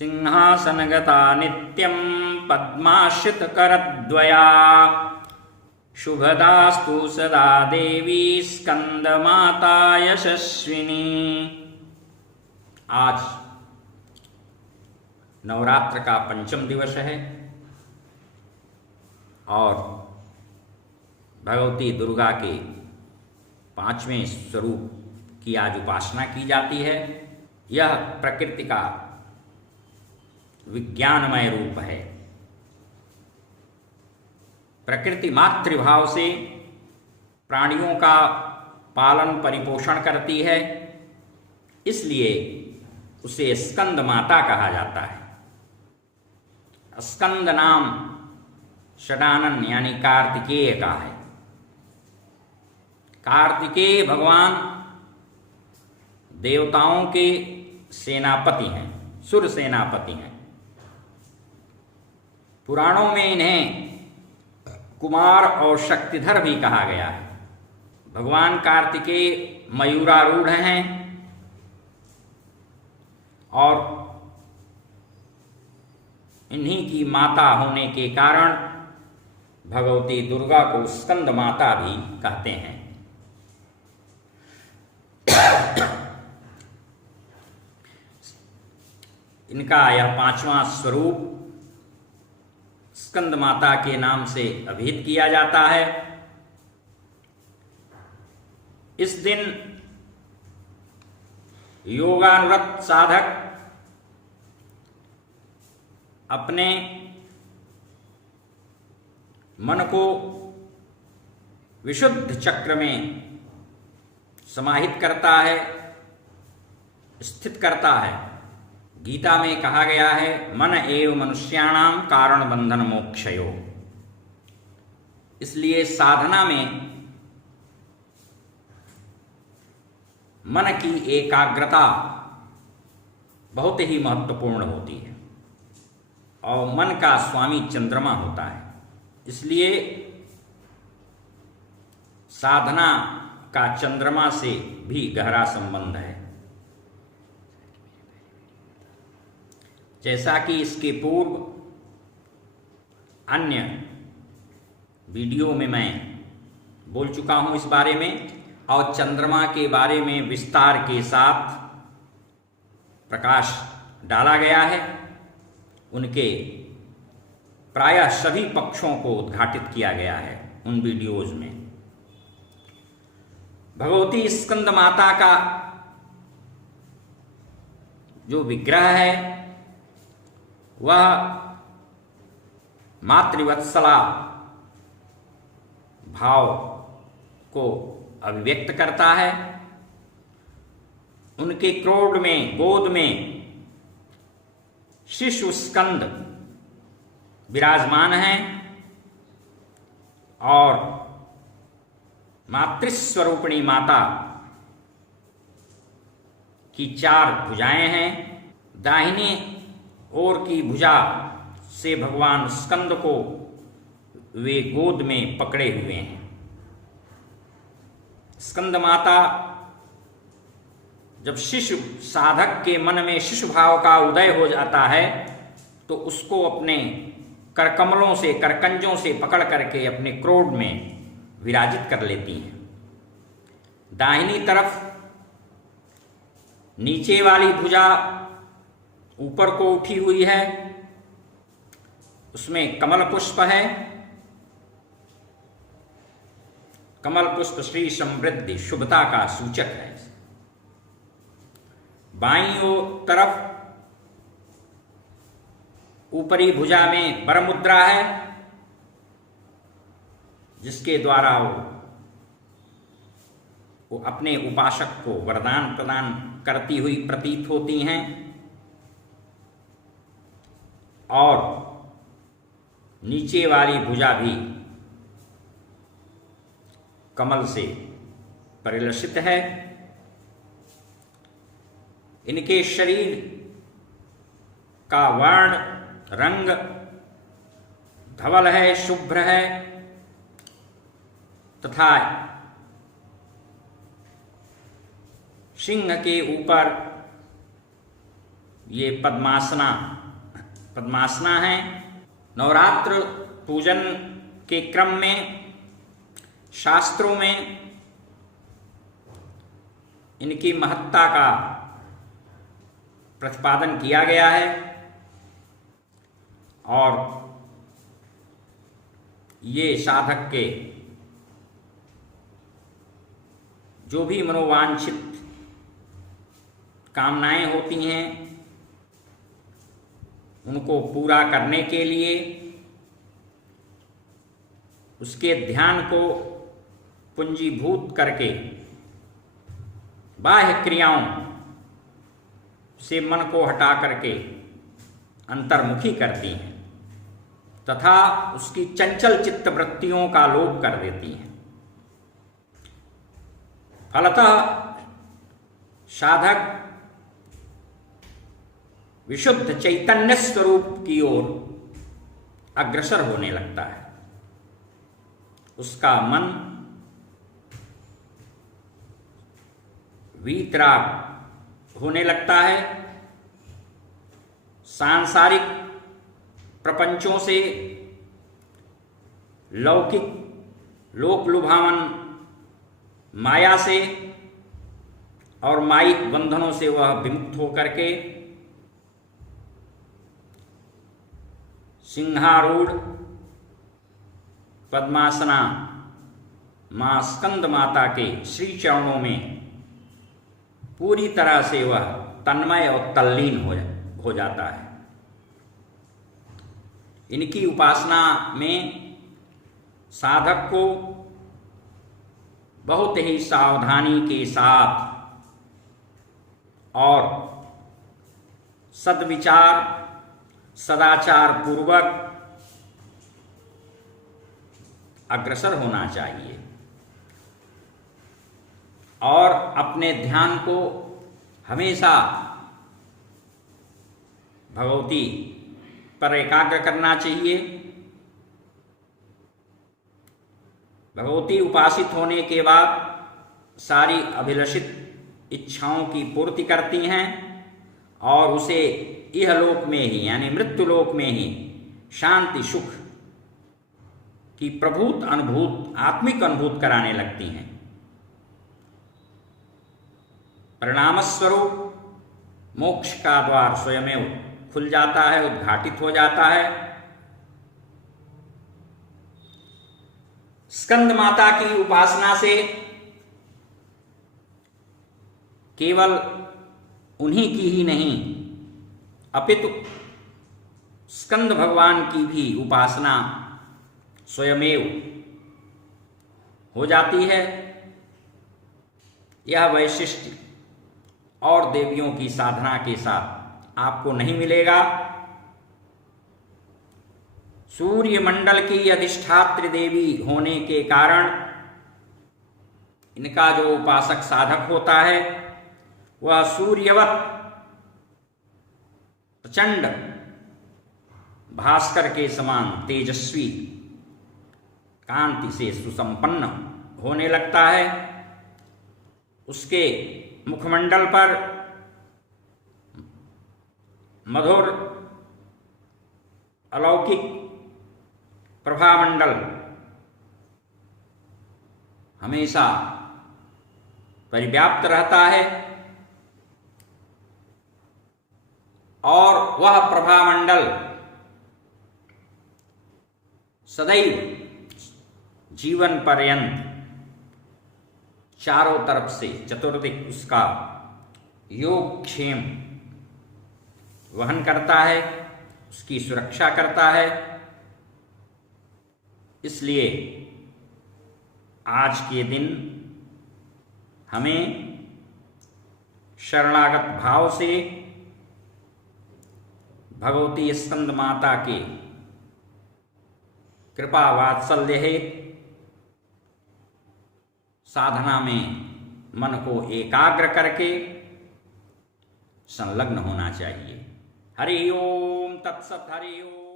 सिंहासनगता नित्यं पद्माश्रितकरद्वया शुभदास्तु सदा देवी स्कंदमाता यशस्विनी। आज नवरात्र का पंचम दिवस है और भगवती दुर्गा के पांचवें स्वरूप की आज उपासना की जाती है। यह प्रकृति का विज्ञानमय रूप है। प्रकृति मातृभाव से प्राणियों का पालन परिपोषण करती है, इसलिए उसे स्कंद माता कहा जाता है। स्कंद नाम षडानन यानी कार्तिकेय का है। कार्तिकेय भगवान देवताओं के सेनापति हैं, सुर सेनापति हैं। पुराणों में इन्हें कुमार और शक्तिधर भी कहा गया है। भगवान कार्तिकेय मयूरारूढ़ हैं और इन्हीं की माता होने के कारण भगवती दुर्गा को स्कंद माता भी कहते हैं। इनका यह पांचवां स्वरूप स्कंद माता के नाम से अभिहित किया जाता है। इस दिन योगानुरत साधक अपने मन को विशुद्ध चक्र में समाहित करता है, स्थित करता है। गीता में कहा गया है, मन एव मनुष्याणाम कारण बंधन मोक्षयो। इसलिए साधना में मन की एकाग्रता बहुत ही महत्वपूर्ण होती है और मन का स्वामी चंद्रमा होता है। इसलिए साधना का चंद्रमा से भी गहरा संबंध है। जैसा कि इसके पूर्व अन्य वीडियो में मैं बोल चुका हूं इस बारे में, और चंद्रमा के बारे में विस्तार के साथ प्रकाश डाला गया है। उनके प्रायः सभी पक्षों को उद्घाटित किया गया है उन वीडियोज में। भगवती स्कंद माता का जो विग्रह है वह मातृवत्सला भाव को अभिव्यक्त करता है। उनके क्रोध में, गोद में शिशु स्कंद विराजमान हैं और मातृस्वरूपिणी माता की चार भुजाएं हैं। दाहिने ओर की भुजा से भगवान स्कंद को वे गोद में पकड़े हुए हैं। स्कंद माता जब शिशु साधक के मन में शिशु भाव का उदय हो जाता है तो उसको अपने करकमलों से, करकंजों से पकड़ करके अपने क्रोध में विराजित कर लेती हैं। दाहिनी तरफ नीचे वाली भुजा ऊपर को उठी हुई है, उसमें कमल पुष्प है। कमल पुष्प श्री समृद्धि शुभता का सूचक है। बाईं तरफ ऊपरी भुजा में वरमुद्रा है, जिसके द्वारा वो अपने उपासक को वरदान प्रदान करती हुई प्रतीत होती हैं। और नीचे वाली भुजा भी कमल से परिलक्षित है। इनके शरीर का वर्ण रंग धवल है, शुभ्र है तथा सिंह के ऊपर ये पद्मासना है। नवरात्र पूजन के क्रम में शास्त्रों में इनकी महत्ता का प्रतिपादन किया गया है और ये साधक के जो भी मनोवांछित कामनाएं होती हैं उनको पूरा करने के लिए उसके ध्यान को पुंजीभूत करके बाह्य क्रियाओं से मन को हटा करके अंतर्मुखी करती हैं तथा उसकी चंचल चित्त वृत्तियों का लोप कर देती हैं। फलतः साधक विशुद्ध चैतन्य स्वरूप की ओर अग्रसर होने लगता है। उसका मन वीतराग होने लगता है। सांसारिक प्रपंचों से, लौकिक लोक लुभावन माया से और मायिक बंधनों से वह विमुक्त होकर के सिंहारूढ़ पद्मासना मां स्कंद माता के श्री चरणों में पूरी तरह से वह तन्मय और तल्लीन हो जाता है। इनकी उपासना में साधक को बहुत ही सावधानी के साथ और सद्विचार सदाचार पूर्वक अग्रसर होना चाहिए और अपने ध्यान को हमेशा भगवती पर एकाग्र करना चाहिए। भगवती उपासित होने के बाद सारी अभिलषित इच्छाओं की पूर्ति करती हैं और उसे इहलोक में ही यानी मृत्युलोक में ही शांति सुख की प्रभूत अनुभूत आत्मिक अनुभूत कराने लगती हैं। परिणाम स्वरूप मोक्ष का द्वार स्वयमेव खुल जाता है, उद्घाटित हो जाता है। स्कंद माता की उपासना से केवल उन्हीं की ही नहीं अपितु स्कंद भगवान की भी उपासना स्वयमेव हो जाती है। यह वैशिष्ट्य और देवियों की साधना के साथ आपको नहीं मिलेगा। सूर्य मंडल की अधिष्ठात्री देवी होने के कारण इनका जो उपासक साधक होता है वह सूर्यवत प्रचंड भास्कर के समान तेजस्वी कांति से सुसंपन्न होने लगता है। उसके मुखमंडल पर मधुर अलौकिक प्रभामंडल हमेशा परिव्याप्त रहता है और वह प्रभामंडल सदैव जीवन पर्यंत चारों तरफ से चतुर्दिक उसका योगक्षेम वहन करता है, उसकी सुरक्षा करता है। इसलिए आज के दिन हमें शरणागत भाव से भगवती स्कंद माता के कृपा वात्सल्य हेतु साधना में मन को एकाग्र करके संलग्न होना चाहिए। हरि ओम तत्सत। हरि ओम।